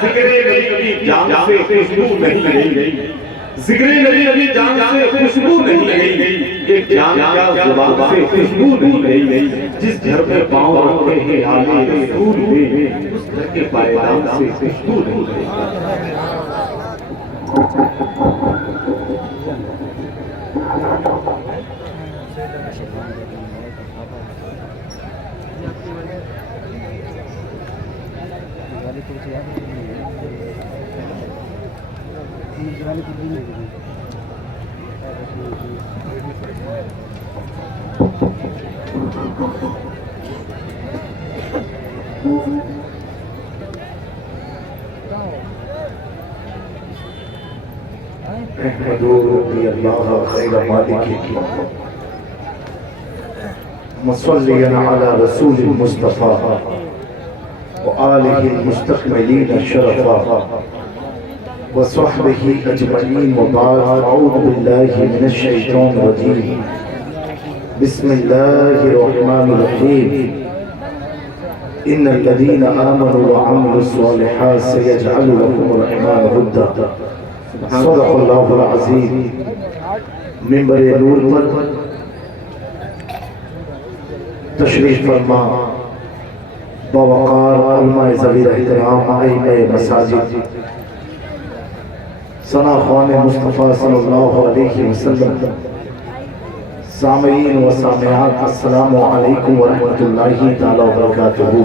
जिक्रे नबी जान से खुशबू नहीं गई, जिक्रे नबी जान से खुशबू नहीं गई, एक जान क्या जुबान से खुशबू नहीं गई। जिस घर में पाँव रखते हैं आले रसूल में, उस घर के पायदान से खुशबू नहीं गई। मुसल्लियन अला रसूलिल मुस्तफा व आलिहिल मुस्तकमिलीन शरफा व सहबिही अजमईन व बाद। अऊज़ु बिल्लाहि मिनश शैतानिर रजीम। बिस्मिल्लाहिर रहमानिर रहीम। इन्नल लज़ीना आमनू व अमिलुस सालिहात सयजअलु लहुमुर रहमानु वुद्दा। सदक़ल्लाहुल अज़ीम। मिंबर नूर पर तशरीफ फरमा बवक़ार उलमाए ज़वीर एहतराम आइम्माए मसाजिद सना ख़्वान मुस्तफ़ा सल्लल्लाहु अलैहि वसल्लम, सामीईन व सामिआत, अस्सलामु अलैकुम व रहमतुल्लाहि तआला व बरकातुहू।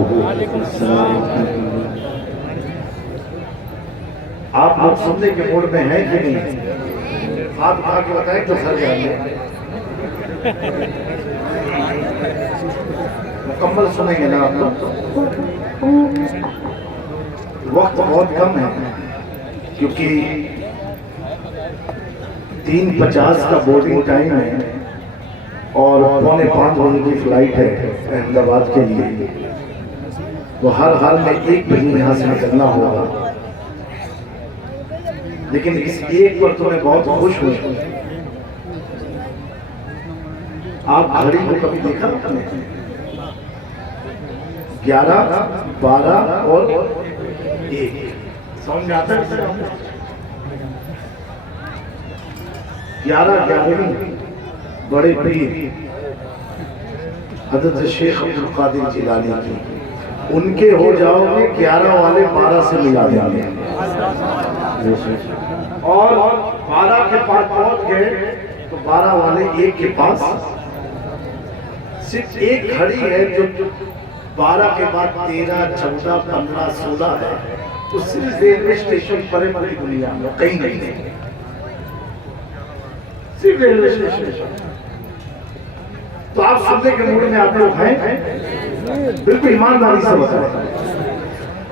आप लोग सुनने के मूड में हैं कि नहीं? हाथ उठा के बताएं तो घर जाएंगे। मुकम्मल सुनेंगे ना आप लोग? वक्त बहुत कम है क्योंकि 3:50 का बोर्डिंग टाइम है और 4:45 बजे की फ्लाइट है अहमदाबाद के लिए। तो हर हाल में 1 बजे यहाँ से निकलना होगा। लेकिन इस एक पर तो मैं बहुत खुश हूँ। आप घड़ी को कभी देखा आपने? 11, 12 और 1 समझ में आता है? 11 बड़े पीर हज़रत शेख अब्दुल कादिर जिलानी की, उनके हो जाओगे 11 वाले 12 से मिला देंगे और 12 के पास पहुंच गए तो 12 वाले 1 के पास सिर्फ एक घड़ी है जो 12 के बाद 13, 14, 15, 16 है। तो सिर्फ रेलवे स्टेशन पर पूरी दुनिया में कहीं नहीं है, सिर्फ रेलवे स्टेशन। तो आप सुनने के मूड में आप लोग हैं? बिल्कुल ईमानदारी से बताएं।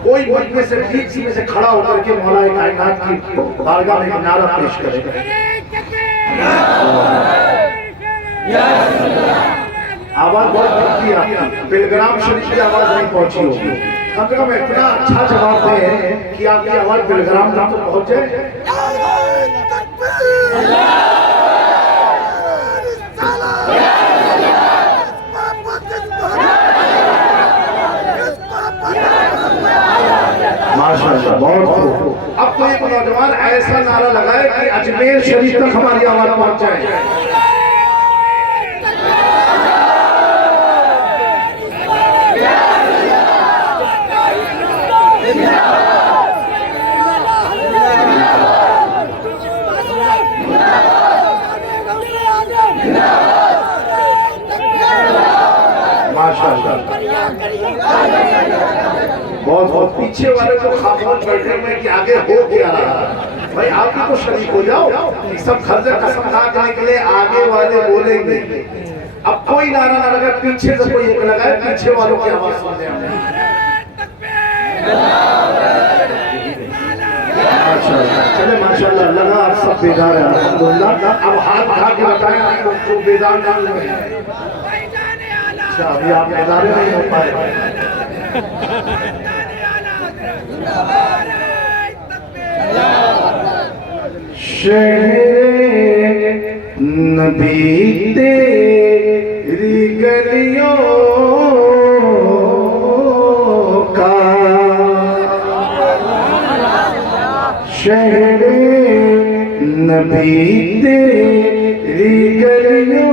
कोई मुल्क में से ठीक सी में से खड़ा होकर के मौलाए कायनात की बारगाह में नारा पेश करे। आवाज बहुत बढ़ती है आपकी, बेलग्राम शरीफ की आवाज नहीं पहुंची होगी। कम से कम इतना अच्छा जवाब दें कि आपकी आवाज बेलग्राम तक तो पहुंच जाए। माशाअल्लाह, बहुत खूब। अब तो एक नौजवान ऐसा नारा लगाए कि अजमेर शरीफ तक हमारी आवाज पहुंच जाए। माशाअल्लाह, बहुत बहुत। पीछे वाले तो खामोश बैठे हुए कि आगे हो क्या रहा है। भाई आप भी तो शरीक हो जाओ। सब खर्च कसम खा के निकले, आगे वाले बोलेंगे। अब कोई नारा ना लगा, पीछे से कोई एक लगाए, पीछे वालों की आवाज सुनते हैं। चले माशाअल्लाह, लगा आप सब बेदार है अल्हम्दुलिल्लाह। अब हाथ उठा के बताएं आप लोग को बेदार ना लगे। अच्छा, अभी आप बेदार नहीं हो पाए। शहरे नबी तेरी गलियों का शहरे नबी तेरी गलियों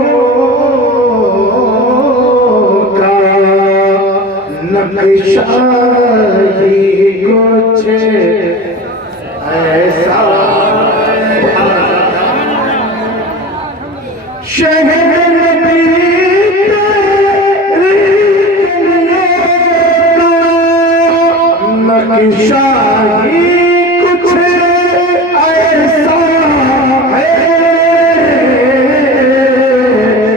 का नक्शा ही कुछ ऐसा शहर नबी तेरी नक्शा ही कुछ ऐसा है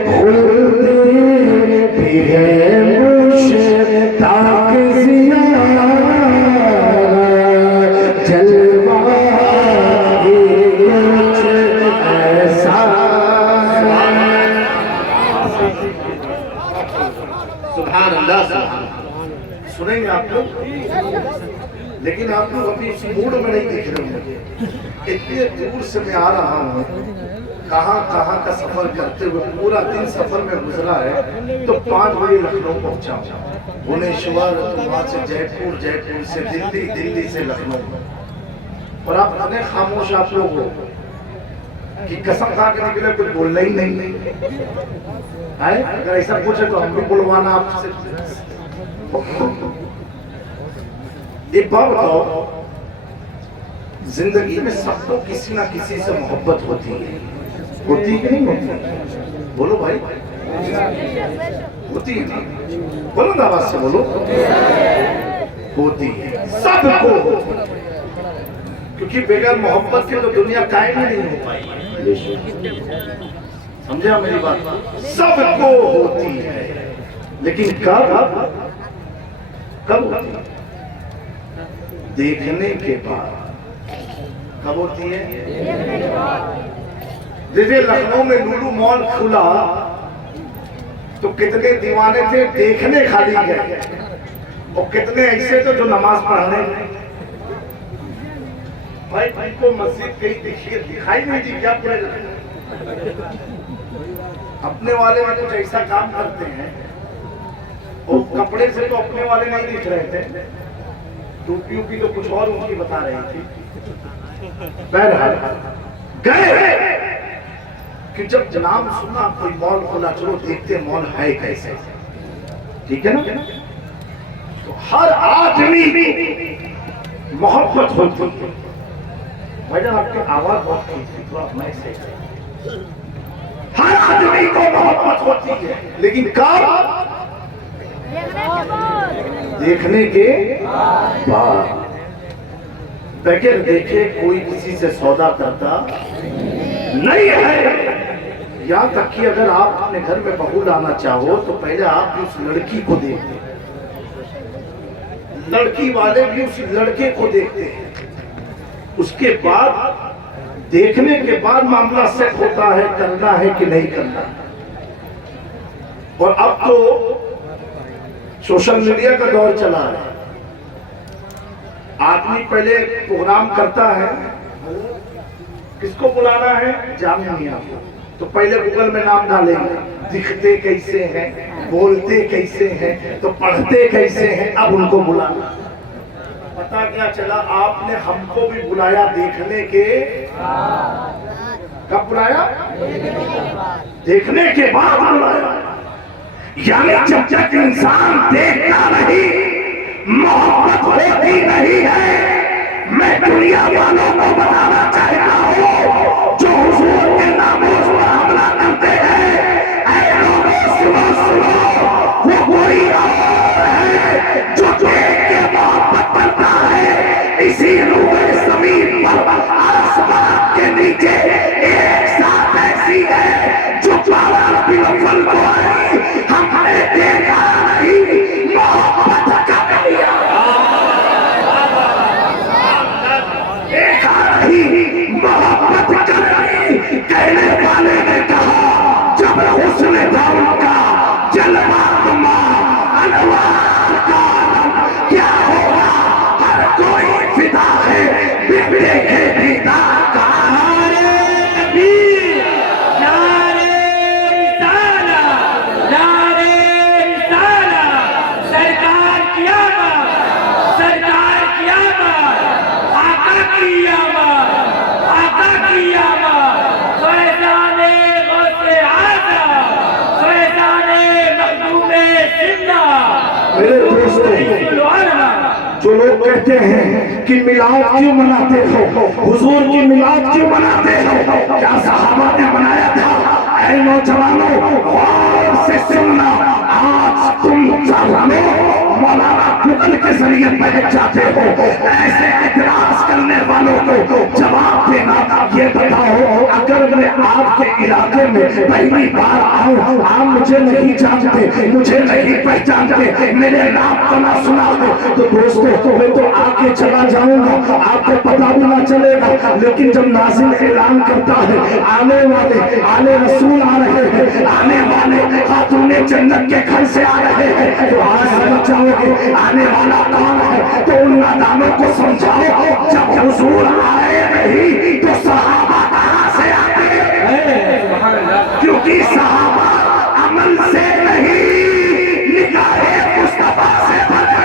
खुद भी है मुश्ताक ज़ियारा जलवा ही कुछ ऐसा सुभान अल्लाह। सुनेंगे आप लोग, लेकिन आप लोग अभी इस मूड में नहीं दिख रहे होंगे। इतने दूर से मैं आ रहा हूँ, कहाँ कहाँ का सफर करते हुए पूरा दिन सफर में गुजरा है। तो 5 बजे लखनऊ पहुँचा, भुवनेश्वर, तो वहाँ से जयपुर, जयपुर से दिल्ली, दिल्ली से लखनऊ। और आप इतने खामोश आप लोग हो कि कसम खा के निकले, कुछ बोलना ही नहीं है। अगर ऐसा पूछे तो हम भी बुलवाना आपसे। एक बात बताओ, जिंदगी में सबको किसी ना किसी से मोहब्बत होती है कि नहीं होती? बोलो भाई, होती है ना? बोलो ना, आवाज से बोलो। होती है सबको, क्योंकि बगैर मोहब्बत के तो दुनिया कायम ही नहीं हो पाई। समझा मेरी बात? सबको होती है, लेकिन कब होती है? देखने के बाद। कब होती है? जैसे लखनऊ में लुलु मॉल खुला तो कितने दीवाने थे देखने खाली गए, और कितने ऐसे थे जो नमाज पढ़ने। भाई तुमको मस्जिद कहीं दिखाई नहीं दी क्या? पूरे अपने वाले में कुछ ऐसा काम करते हैं, और कपड़े से तो अपने वाले नहीं दिख रहे थे, टूपी उपी तो कुछ और उनकी बता रही थी। बहरहाल गए कि जब नाम सुना कोई मॉल खोला, चलो देखते मॉल है कैसे, ठीक है ना? तो हर आदमी मोहब्बत होती है। भाईजान आपकी आवाज बहुत खींचती, थोड़ा मैं से। हर आदमी को मोहब्बत होती है, लेकिन कब? देखने के बाद। बगैर देखे कोई किसी से सौदा करता नहीं है। यहाँ तक कि अगर आप अपने घर में बहू लाना चाहो तो पहले आप उस लड़की को देखते, लड़की वाले भी उस लड़के को देखते हैं, उसके बाद देखने के बाद मामला सेट होता है, करना है कि नहीं करना। और अब तो सोशल मीडिया का दौर चला है। आदमी पहले प्रोग्राम करता है, किसको बुलाना है जाने नहीं आता, तो पहले गूगल में नाम डालेंगे, दिखते कैसे हैं, बोलते कैसे हैं, तो पढ़ते कैसे हैं, अब उनको बुलाना। पता क्या चला, आपने हमको भी बुलाया देखने के। कब बुलाया? देखने के बाद बुलाया। यानी जब तक इंसान देखता नहीं, मोहब्बत होती नहीं है। मैं दुनिया वालों को बताना चाहता हूँ, जो हुजूर के नामों पर हमला करते हैं, ऐ लोगों सुनो सुनो, वो कोई और है जो देख के मोहब्बत करता है। इसी रूह ज़मीन पर आसमान के नीचे एक साथ ऐसी है जो पारा बिलफल को आई, हमने देखा नहीं मोहब्बत का करिया, देखा नहीं मोहब्बत जो लोग कहते हैं कि मिलाद क्यों मनाते हो, हुजूर की मिलाद क्यों मनाते हो, क्या सहाबा ने मनाया था? ऐ नौजवानों गौर से सुनना, आज तुम जवानों मौलाना गुगल के जरिए पहुंच जाते हो। ऐसे एतराज करने वालों को जवाब देना, ये बताओ अगर मैं आपके इलाके में पहली बार आऊं, आप मुझे नहीं जानते, मुझे नहीं पहचानते, मेरे नाम को ना सुना दो, तो दोस्तों मैं तो आगे चला जाऊंगा, आपको पता भी ना चलेगा। लेकिन जब नाज़िल ऐलान करता है आने वाले आले रसूल आ रहे हैं, आने वाले खातूने जन्नत के घर से आ रहे हैं, तो आज समझ जाओगे आने वाला कौन है। तो उन नादानों को समझाओ, जब हुजूर आए नहीं तो सहाबा कहां से आए? क्योंकि सहाबा अमल से नहीं, निगाहे मुस्तफा से बने।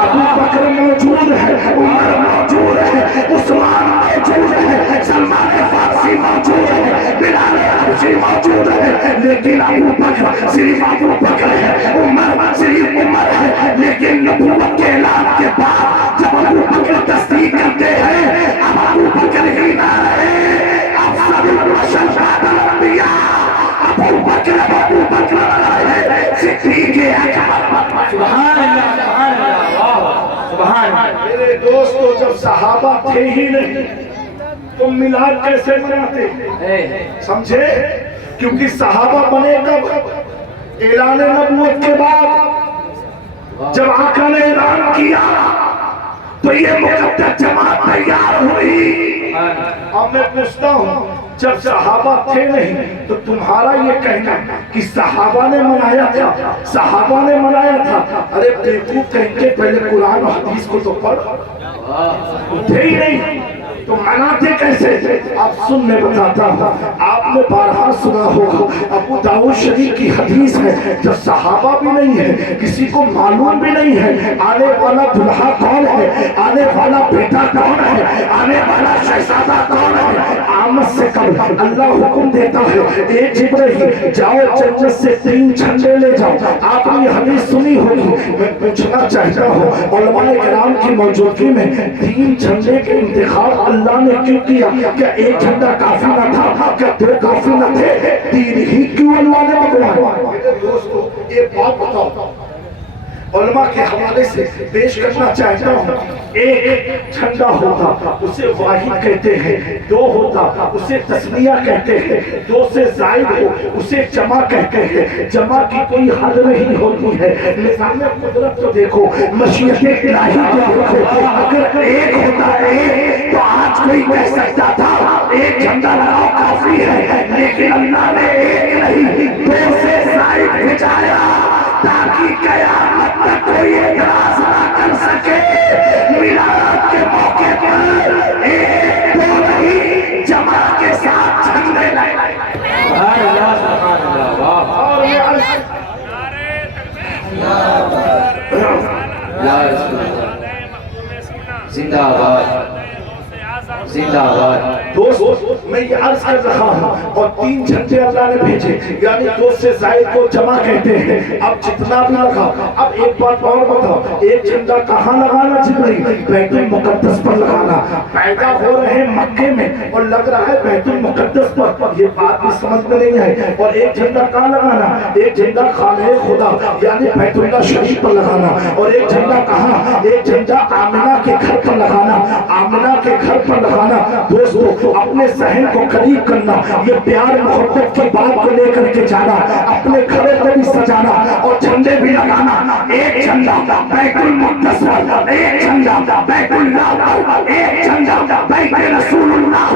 अबू बकर मौजूद है, उमर मौजूद है, उस्मान मौजूद है, सलमान फारसी मौजूद है, बिलाल हबशी मौजूद है, लेकिन अबू बकर सिर्फ अबू बकर है, उमर सिर्फ उमर है। लेकिन नबूवत के ऐलान के बाद जब अबू बकर तस्दीक करते हैं, अब अबू बकर ही ना रहे, अफजलुल बशर बादल अंबिया अबू बकर रहे, सिद्दीक़ अकबर। सुभान अल्लाह, सुभान अल्लाह, सुभान अल्लाह। मेरे दोस्तों, जब सहाबा थे ही नहीं तो मिलाद कैसे मनाते? समझे? क्योंकि सहाबा बने कब? ऐलान नबूवत के बाद। जब आका ने ऐलान किया तो ये मुकद्दस जमात तैयार हुई। अब मैं पूछता हूँ, जब सहाबा थे नहीं तो तुम्हारा ये कहना कि सहाबा ने मनाया था, सहाबा ने मनाया था, अरे बेवकूफ कहेंगे, पहले कुरान और हदीस को तो पढ़। थे ही नहीं तो मनाते कैसे? आप सुन, मैं बताता हूँ, आपने बारहा सुना होगा, अबू दाऊद शरीफ की हदीस है, जब सहाबा भी नहीं है, किसी को मालूम भी नहीं है आने वाला दुल्हा कौन है, आने वाला बेटा कौन है, आने वाला शहजादा कौन है, आमद से कब अल्लाह हुक्म देता है, ए जिब्रील जाओ जन्नत से 3 झंडे ले जाओ। आपने ये हदीस सुनी होगी, मैं पूछना चाहता हूँ, उलमाए किराम की मौजूदगी में 3 झंडे के इंतखाब अल्लाह ने क्यों किया? क्या 1 झंडा काफी न था? क्या 2 काफी न थे? 3 ही क्यों अल्लाह ने मंगवाया? मेरे दोस्तों, ये बात बताओ, उलमा के हवाले से पेश करना चाहता हूँ। एक झंडा होता उसे वाहिद कहते हैं, 2 होता उसे तस्निया कहते हैं, 2 से जायद हो उसे जमा कहते हैं। जमा की कोई हद नहीं होती है। निज़ाम कुदरत तो देखो, मशीयत इलाही तो देखो, अगर 1 होता है तो आज कोई कह सकता था 1 झंडा लगाओ काफी है, लेकिन अल्लाह ने 1 नहीं 2 से जायद भेजाया, ताकि कयामत तक कोई एतराज ना कर सके। मिलाद के मौके पर 1-2 नहीं, जमा के साथ झंडे लगाए। और जिंदाबाद जिंदाबाद। दोस्त, मैं ये अर्ज कर रहा हूँ, और 3 झंडे अल्लाह ने भेजे, यानी 2 से जायद को जमा कहते हैं। अब जितना भी लगा, अब एक बात और बताओ, 1 झंडा कहाँ लगाना? जिब्रील बैतुल मुकद्दस पर लगाना। पैदा हो रहे हैं मक्के में और लग रहा है बैतुल मुकद्दस पर, ये बात भी समझ में नहीं है। और 1 झंडा कहाँ लगाना? 1 झंडा खाने खुदा यानी बैतुल्लाह शरीफ पर लगाना। और 1 झंडा कहाँ? 1 झंडा आमिना के घर पर लगाना, आमिना के घर पर लगाना। दोस्तों, अपने सहन को करीब करना, ये प्यार मोहब्बत की बात को लेकर के जाना, अपने घरों को भी सजाना और झंडे भी लगाना। 1 झंडा बैतुल मुक़द्दस पर, 1 झंडा बैतुल्लाह पर, 1 झंडा बैत रसूलुल्लाह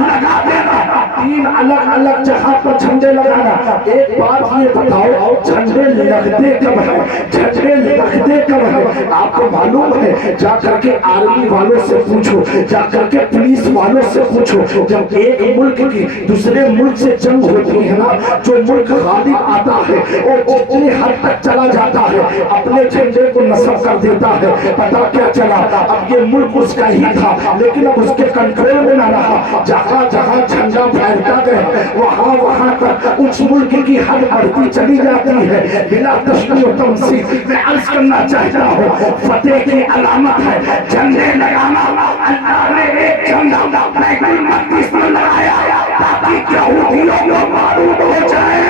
लगा देना। 3 अलग अलग जगह पर झंडे लगाना। एक बात ये बताओ, झंडे लगते कब है? झंडे लगते कब है? आपको मालूम है, जा करके आर्मी वालों से पूछो, जा करके पुलिस वालों से पूछो, जब एक मुल्क की दूसरे मुल्क से जंग होती है ना, जो मुल्क गालिब आता है और जितने हद तक चला जाता है अपने झंडे को नस्ब कर देता है। पता क्या चला, अब ये मुल्क उसका ही था लेकिन अब उसके कंट्रोल में ना रहा। जहां जहां झंडा फहरता गया वहां वहां तक उस मुल्क की हद बढ़ती चली जाती है। बिला तशबीह व तमसील मैं अर्ज करना चाहता हूँ, फतेह की अलामत है झंडे लगाना। अल्लाह ने एक झंडा बैतुल मक़दिस में लगाया ताकि यहूदियों को मालूम हो जाए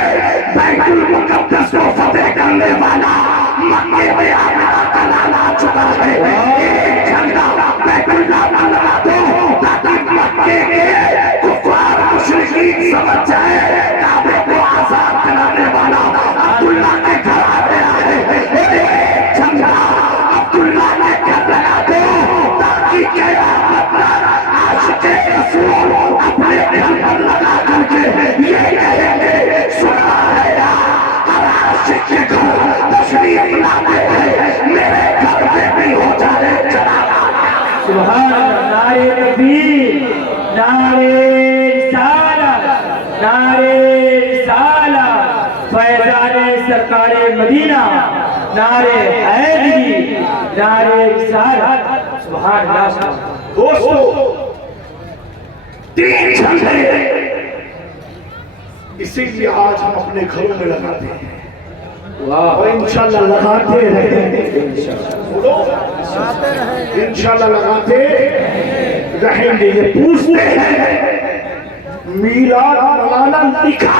बैतुल मुक़द्दस को फतेह करने वाला मक्के में अल्लाह ला चुका है। एक झंडा बैतुल्लाह में लगा दो ताकि मक्के के कुफार मुशरिकीन समझ जाए काबे को आजाद कराने वाला अब्दुल्लाह के घर आ गया है। एक झंडा अब्दुल्लाह के घर लगा दो ताकि क़यामत तक आशिक़े रसूल अपने घर पर लगा करके ये कहेंगे सुना है हर आशिक़ के घर तशरीफ़ लाते हैं, मेरे घर में भी हो जाए चला। सुभान अल्लाह। नारे तकबीर, नारे रिसालत, नारे रिसालत, फैज़ाने सरकारे मदीना, नारे हैदरी, नारे रिसालत। सुभान अल्लाह। दोस्तों, तीन झंडे इसीलिए आज हम अपने घरों में लगाते हैं और इंशाल्लाह लगाते रहेंगे, इंशाल्लाह लगाते रहेंगे। ये पूछते हैं मीलाद मनाना लिखा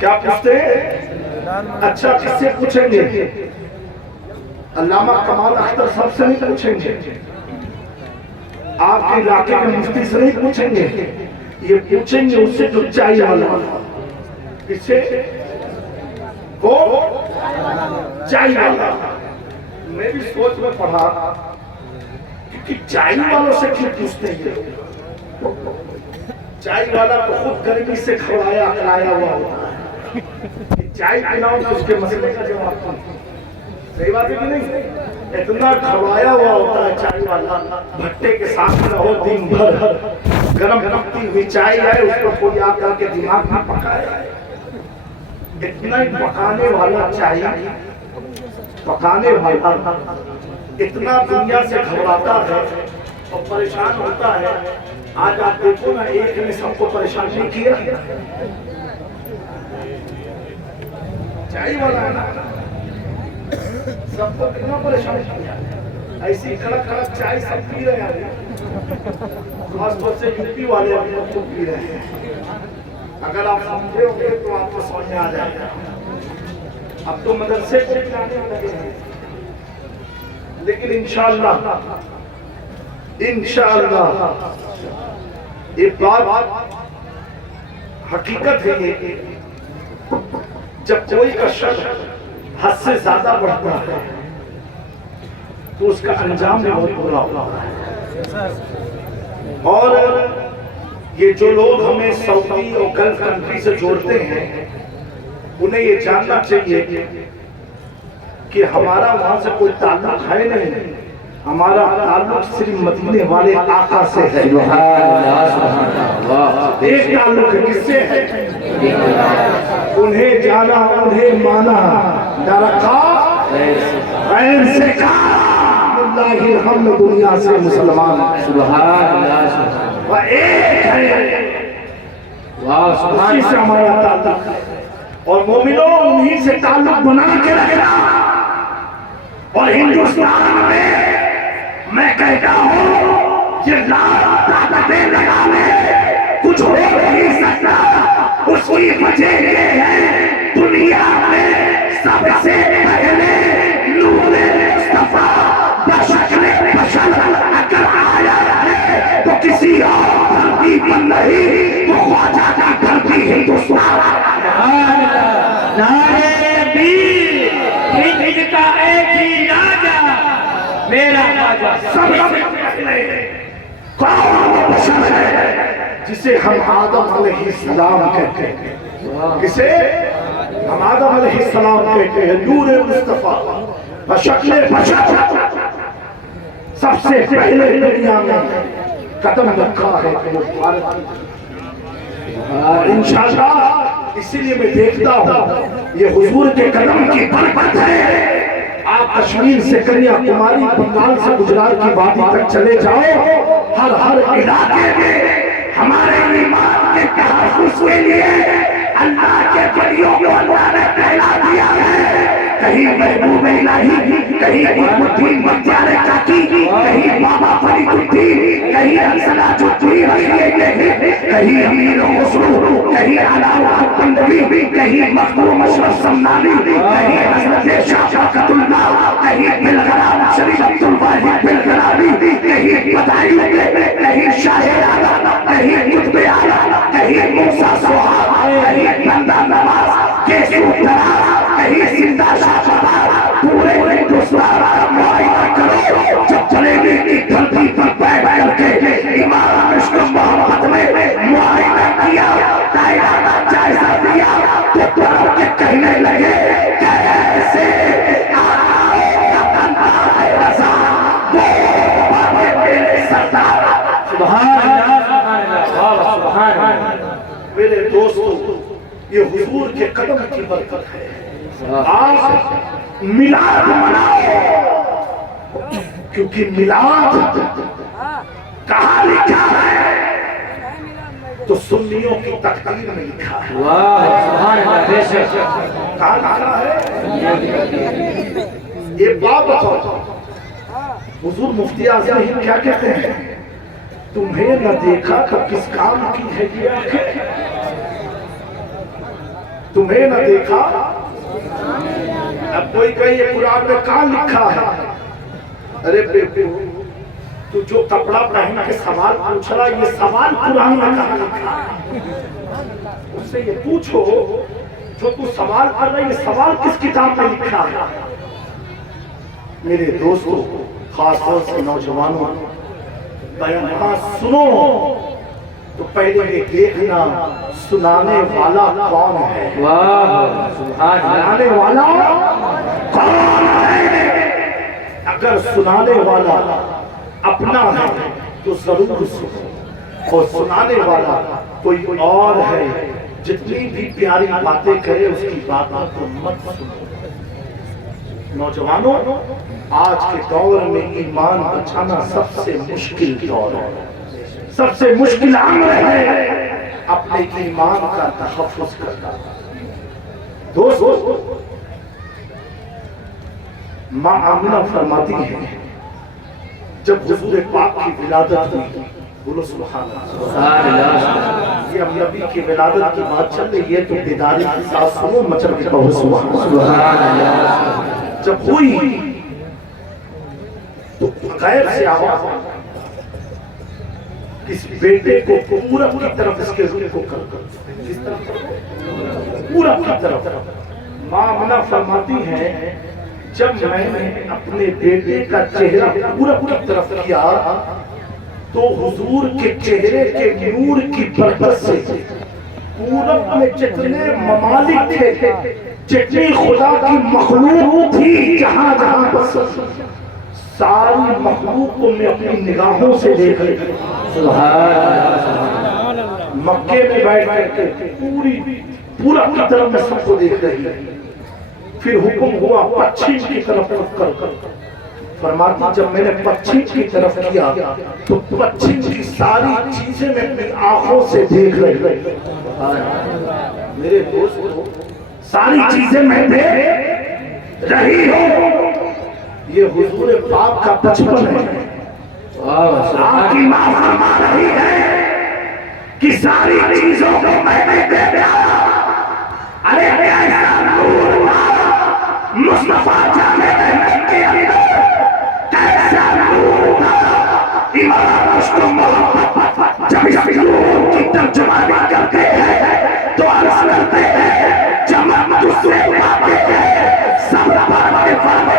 क्या पूछते हैं? अच्छा किससे पूछेंगे? अल्लामा कमाल अख्तर साहब से नहीं पूछेंगे, आपके इलाके के मुफ्ती से नहीं पूछेंगे, ये पूछेंगे उससे जो चाय वाला। किससे? वो चाय वाला। मैं भी सोच में पढ़ा कि चाय वालों से क्यों पूछते हैं? चाय वाला तो खुद गर्मी से खवाया खिलाया हुआ होता है, चाय पिलाओ तो उसके मसले का जवाब दो। सही बात है कि नहीं? इतना खवाया हुआ होता है चाय वाला, भट्टे के साथ रहो दिन भर, गरम पकती हुई चाय है उसको कोई आकर के दिमाग में पकाए। इतना ही पकाने वाला चाय, पकाने वाला इतना दुनिया से घबराता है और परेशान होता है। आज आप देखो ना, एक ने सबको परेशान नहीं किया, चाय वाला है ना, सबको कितना परेशान किया। ऐसी कड़क कड़क चाय सब पी रहे हैं, खासतौर से यूपी वाले अभी खूब पी रहे हैं। अगर आप समझे होंगे तो आपको समझ में आ जाएगा। अब तो मदरसे को पिलाने लगे हैं, लेकिन इंशाअल्लाह एक बात हकीकत है ये, जब कोई का शख्स हद से ज्यादा बढ़ता है तो उसका अंजाम भी बहुत बुरा होता है। और ये जो लोग हमें सऊदी और गल्फ कंट्री से जोड़ते हैं, उन्हें ये जानना चाहिए कि हमारा वहां से कोई ताल्लुक है नहीं, हमारा ताल्लुक सिर्फ मदीने वाले आका से है। एक ताल्लुक है, किससे है? उन्हें जाना, उन्हें माना, डरका गैर से कहा, हम दुनिया से मुसलमान एक है, उसी से हमारा ताल्लुक है। और मोमिनों, उन्हीं से ताल्लुक बना के रखना। और हिंदुस्तान में मैं कहता हूँ ये ताकतें लगाने कुछ हो नहीं सकता। उसकी वजह ये है, दुनिया में सबसे पहले नूरे मुस्तफा बशरे बशर अगर आया है तो किसी और धरती पर नहीं, वो ख्वाजा का धरती हिंदुस्तान। नारे तकबीर, हिंद का एक ही राजा मेरा ख्वाजा। सबसे पहले कौन बशर है जिसे हम आदम अलैहिस्सलाम कहते हैं? किसे? हम आदम अलैहिस्सलाम कहते हैं नूर मुस्तफा बशक्ल बशर सबसे पहले दुनिया में कदम रखा है तो भारत और इंशाअल्लाह इसीलिए मैं देखता हूँ ये हुजूर के कदम की बरकत है। आप कश्मीर से कन्याकुमारी, बंगाल से गुजरात की वादी तक चले जाओ, हर इलाके में हमारे ईमान के तहफ़्फ़ुज़ के लिए अल्लाह के वलियों को अल्लाह ने फैला दिया है। कहीं महबूब इलाही, कहीं इमामुद्दीन बख्तियार काकी, कहीं बाबा फरीदुद्दीन, कहीं सलाजुद्दीन अशरफ, कहीं अमीर खुसरो, कहीं अलाउद्दीन बंदवी, कहीं मखदूम अशरफ समनानी, कहीं हज़रत शाह शौकतुल्लाह, कहीं बिलगराम शरीफ अब्दुल वाहिद बिलगरामी, कहीं बदाई, कहीं शाह आला, कहीं कुतुब आला, कहीं मूसा सुहाग, कहीं बंदा नवाज, केसू दराज, कहीं जिंदा शाहबाज, पूरे हिंदुस्तान का मुआयना करो। जब चलेगी की धरती पर बैठ करके इमाम इश्क़ मोहब्बत में मुआयना किया, दायरा का जायजा दिया, तो पलट के कहने लगे कैसे मेरे दोस्तों, ये हुजूर के कदम की बरकत है। आज मिलाद मनाओ, क्योंकि मिलाद कहाँ लिखा है तो सुन्नियों की तकदीर में लिखा है। कहाँ लिखा है ये बात बताओ। हुजूर मुफ्ती आज़म हिंद क्या कहते हैं, तुम्हें न देखा तो किस काम की है ये आंखें, तुम्हें न देखा। अब कोई कहे ये कुरान में कहाँ लिखा है, अरे बेटे तू जो कपड़ा पहन के सवाल पूछ रहा, ये सवाल कुरान में कहाँ लिखा है, उससे ये पूछो जो तू सवाल कर रहा है, ये सवाल किस किताब में लिखा है। मेरे दोस्तों, खासतौर से नौजवानों, बयान सुनो तो पहले ये देखना सुनाने वाला कौन है। सुनाने वाला कौन है? अगर सुनाने वाला अपना है तो जरूर सुनो, और सुनाने वाला कोई और है, जितनी भी प्यारी बातें करे उसकी बात को मत सुनो। नौजवानों, आज के दौर में ईमान बचाना सबसे मुश्किल दौर है, सबसे मुश्किल अमर है अपने ईमान का तहफ़्फ़ुज़ करना। दोस्तों, माँ आमिना फरमाती है जब हुजूर पाक की विलादत हुई, बोलो सुभान अल्लाह, ये अब नबी की विलादत की बात चल रही है तो दीदारी के साथ सुनो, मचल के कहो सुभान अल्लाह। जब हुई तो गैर से आवाज, किस बेटे को पूरब की तरफ इसके रुख को कर, किस तरफ, पूरब की तरफ। माँ आमिना फरमाती है जब मैंने अपने बेटे का चेहरा पूरब की तरफ किया तो हुजूर के चेहरे के नूर की बरकत से पूरब में जितने ममालिक थे, जितनी खुदा की मखलूक थी, जहां जहां बस सारी मखलूक को मैं अपनी निगाहों से देख रही। मक्के में बैठ करके पूरब की तरफ में सबको देख रही। फिर हुक्म हुआ पश्चिम की तरफ कर, फरमाती जब मैंने पश्चिम की तरफ किया तो पश्चिम की सारी चीजें मैं अपनी आंखों से देख रही। मेरे दोस्तों, सारी चीजें मैं देख रही हूँ। ये हुजूर पाक का बचपन है। आपकी माँ फरमा रही है कि सारी चीजों को मैंने देखा। अरे ऐसा नूर मुस्तफा जाने के अंदर कैसा नूर था। इमाम इश्क़ मोहब्बत जब नूर की तर्जुमानी करते हैं तो अर्ज़ करते हैं चमक तुझसे पाते हैं सब पाने वाले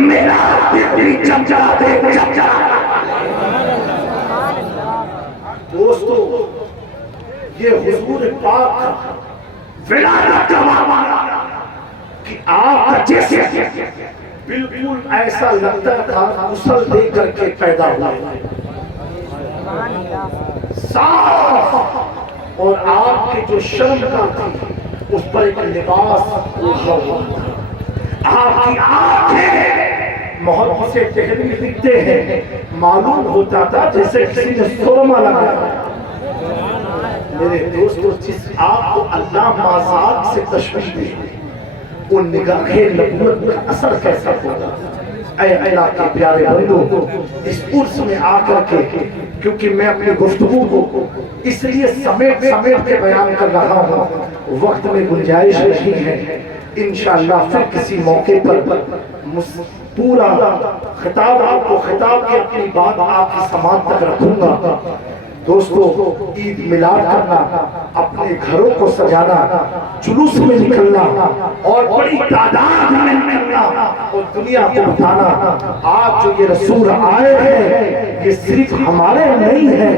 मेरा दिल चमचा दे चमचा। दोस्तों, ये हुजूर पाक विलादत का मामला कि आपका जिस्म बिल्कुल ऐसा लगता था मुसल दे करके पैदा हुआ, साफ, और आपके जो शर्म का थी उस पर एक लिबास ओढ़ा हुआ था। आपकी आंखें मोहब्बत से टहलने दिखते हैं, मालूम होता था जैसे किसी ने सुरमा लगाया। मेरे दोस्तों, जिस आपको अल्लाह माज़ाक से तशबीह दी, वो निगाहे नबूवत का असर कैसा होगा। ऐ अल्लाह के प्यारे बंदो, इस उर्स में आकर के, क्योंकि मैं अपनी गुफ्तगू को इसलिए समेट समेट के बयान कर रहा हूँ, वक्त में गुंजाइश नहीं है। इंशाअल्लाह फिर किसी मौके पर पूरा खिताब आपको खिताब की अपनी बात आपकी समाज तक रखूंगा। दोस्तों, ईद मिलाद करना, अपने घरों को सजाना, जुलूस में निकलना और बड़ी तादाद में निकलना और दुनिया को बताना आज जो ये रसूल आए हैं ये सिर्फ हमारे नहीं है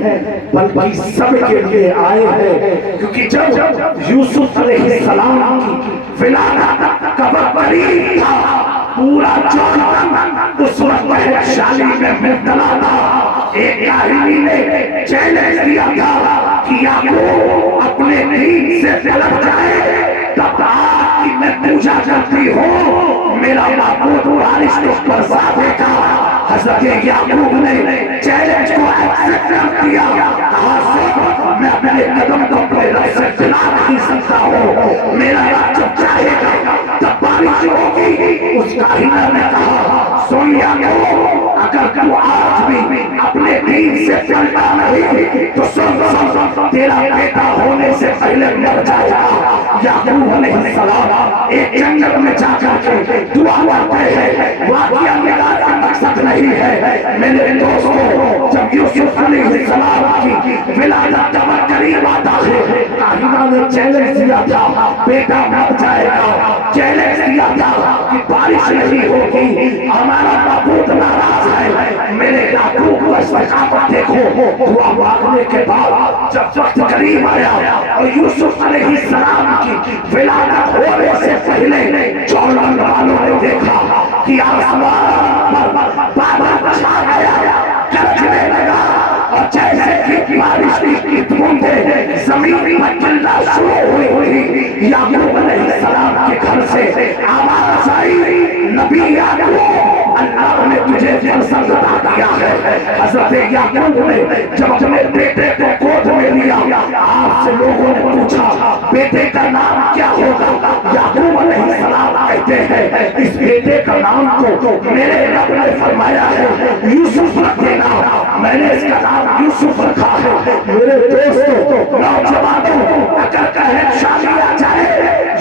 बल्कि सबके लिए आए हैं। क्योंकि जब यूसुफ अलैहिस्सलाम की विलादत का वक्त करीब था, पूरा जौहर उस वक्त वहशाली में मुब्तला था। एक काहिनी ने चैलेंज दिया था कि याकूब अपने दीन से पलट जाए तब आपकी मैं पूजा करती हूँ, मेरा माबूद बारिश को बरसा देगा। हज़रत याकूब ने चैलेंज को एक्सेप्ट कर दिया, कहा मैं अपने कदम को अपने रब से दिला नहीं सकता हूँ, मेरा रब जब चाहेगा तब बारिश होगी। उस काहिनी ने कहा सुन याकूब, अगर तू आज भी अपने दीन से चलता नहीं तो सुन, तेरा बेटा होने से पहले मर जाएगा। याकूब अलैहिस्सलाम एक जंगल में जाकर के दुआ करते हैं। वाक़या मेरा मकसद नहीं है मेरे दोस्तों, जब यूसुफ अलैहिस्सलाम की विलादत का वक्त करीब आता है, काहिना ने चैलेंज दिया था बेटा मर जाएगा, चैलेंज दिया था कि बारिश नहीं होगी, हमारा माबूद नाराज है। मेरे याकूब को इस्तिकामत देखो। दुआ मांगने के बाद जब वक्त करीब आया और यूसुफ अलैहिस्सलाम की विलादत होने से पहले जौहर वालों ने देखा कि आसमान पर बादल छा गया, गरजने लगा और जैसे कि बारिश की बूंदें जमीन पर गिरना शुरू हुई, याकूब अलैहिस्सलाम के घर से आवाज आई, नबी याकूब, अल्लाह ने तुझे फरजंद अता किया है। हज़रत याकूब ने जब अपने बेटे को गोद में लिया, आपसे लोगों ने पूछा बेटे का नाम क्या होगा। याकूब अलैहिस्सलाम कहते हैं इस बेटे का नाम को मेरे रब ने फरमाया है यूसुफ रख देना, मैंने इसका नाम यूसुफ रखा है। मेरे दोस्तों, नौजवानों, अगर कहे शादी आ जाए,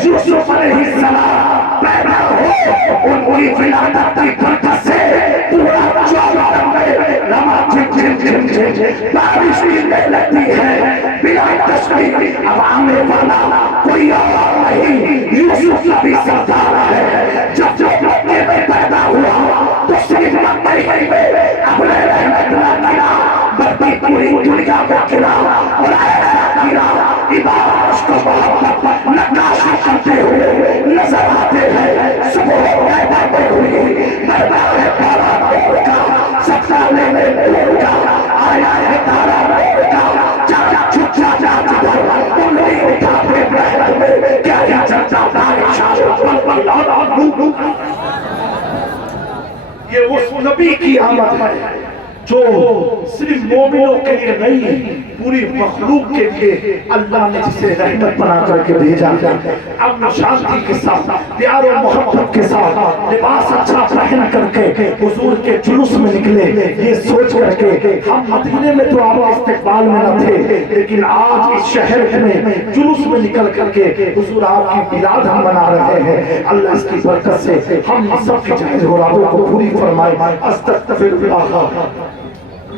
यूसुफ अलैहिस्सलाम पैदा हो, उनकी विलादत की बरकत से पूरा जौहर में रमा झिम झिम झिम झिम बारिश गिरने लगती है बिना तशबीह। अब आने वाला कोई और नहीं, यूसुफ नबी सरदार है। जब मक्के में पैदा हुआ तो सिर्फ मक्के में अपने रहमत न गिरा बल्कि पूरी दुनिया को गिरा, और ऐसा गिरा इबादत को मोहब्बत नक्काशी करते हुए नजर आते हैं। सुबह पैदा हुई मरना है तारा नूर का, सपने में नूर का, आया है तारा नूर का, चाचा छुट्टा जाता पर उंगली उठाते महल में क्या क्या चलता बारिश ये उस नबी की आमद है जो सिर्फ मोमिनों के लिए नहीं, पूरी मखलूक के लिए अल्लाह ने जिसे रहमत बना करके भेजा। अब शांति के साथ, प्यार और मोहब्बत के साथ लिबास अच्छा पहन करके हुजूर के जुलूस में निकले, ये सोच करके हम मदीने में तो आपके इस्तिकबाल में न थे, लेकिन आज इस शहर में जुलूस में निकल करके हुजूर आपकी मिलाद हम मना रहे हैं। अल्लाह इसकी बरकत से हम सब की जायज़ मुरादों को पूरी फरमाए। अस्तगफिरुल्लाह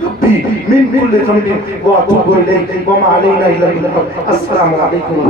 मिन कुल्लि ज़ंबिन व अतूबु इलैहि व मा अलैना इल्ला अल-बलाग। अस्सलामु अलैकुम।